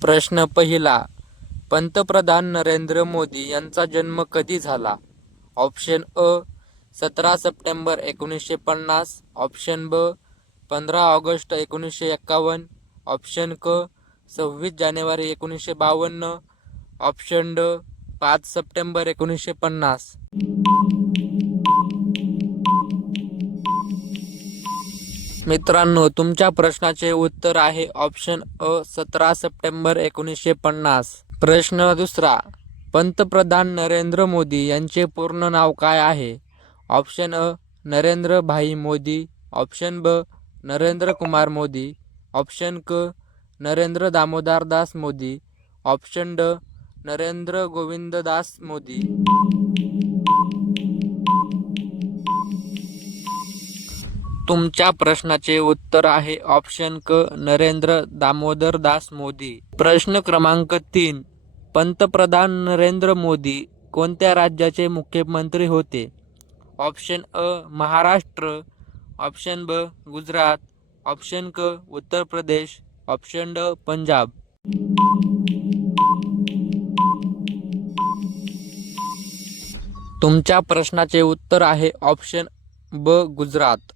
प्रश्न पहिला, पंतप्रधान नरेंद्र मोदी यांचा जन्म कधी झाला? ऑप्शन अ 17 सप्टेंबर 1950, ऑप्शन ब 15 ऑगस्ट 1951, ऑप्शन क 26 जानेवारी 1952, ऑप्शन ड 5 सप्टेंबर 1950. मित्रांनो, तुमच्या प्रश्नाचे उत्तर आहे ऑप्शन अ 17 सप्टेंबर 1950. प्रश्न दुसरा, पंतप्रधान नरेंद्र मोदी यांचे पूर्ण नाव काय आहे? ऑप्शन अ नरेंद्र भाई मोदी, ऑप्शन ब नरेंद्र कुमार मोदी, ऑप्शन क नरेंद्र दामोदर दास मोदी, ऑप्शन ड नरेंद्र गोविंद दास मोदी. तुमच्या प्रश्नाचे उत्तर आहे ऑप्शन क नरेंद्र दामोदर दास मोदी. प्रश्न क्रमांक 3, पंतप्रधान नरेंद्र मोदी कोणत्या राज्याचे मुख्यमंत्री होते? ऑप्शन अ महाराष्ट्र, ऑप्शन ब गुजरात, ऑप्शन क उत्तर प्रदेश, ऑप्शन ड पंजाब. तुमच्या प्रश्नाचे उत्तर आहे ऑप्शन ब गुजरात.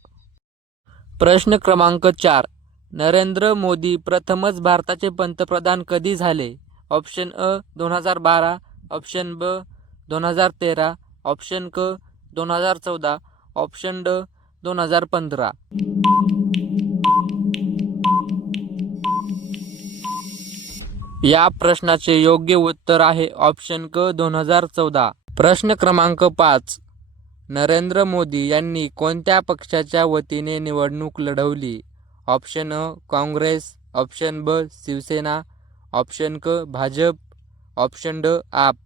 प्रश्न क्रमांक 4, नरेंद्र मोदी प्रथमच भारताचे पंतप्रधान कधी झाले? ऑप्शन अ 2012, ऑप्शन ब 2013, ऑप्शन क 2014, ऑप्शन ड 2015. या प्रश्नाचे योग्य उत्तर आहे ऑप्शन क 2014. प्रश्न क्रमांक 5, नरेंद्र मोदी यांनी कोणत्या पक्षाच्या वतीने निवडणूक लढवली? ऑप्शन अ काँग्रेस, ऑप्शन ब शिवसेना, ऑप्शन क भाजप, ऑप्शन ड आप.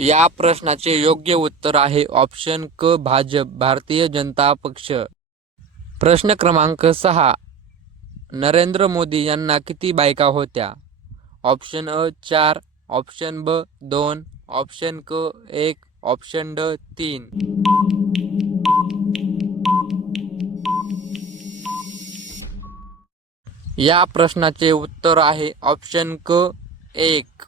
या प्रश्नाचे योग्य उत्तर आहे ऑप्शन क भाजप, भारतीय जनता पक्ष. प्रश्न क्रमांक 6, नरेंद्र मोदी यांना किती बायका होत्या? ऑप्शन अ 4, ऑप्शन ब 2, ऑप्शन क 1, ऑप्शन ड 3. या प्रश्नाचे उत्तर आहे ऑप्शन क 1.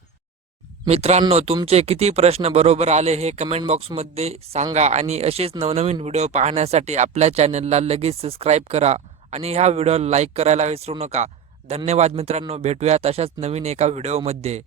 मित्रांनो, तुमचे किती प्रश्न बरोबर आले हे कमेंट बॉक्समध्ये सांगा आणि असेच नवनवीन व्हिडिओ पाहण्यासाठी आपल्या चॅनलला लगेच सबस्क्राईब करा आणि ह्या व्हिडिओला लाईक करायला विसरू नका. धन्यवाद मित्रांनो, भेटूयात अशाच नवीन एका व्हिडिओमध्ये.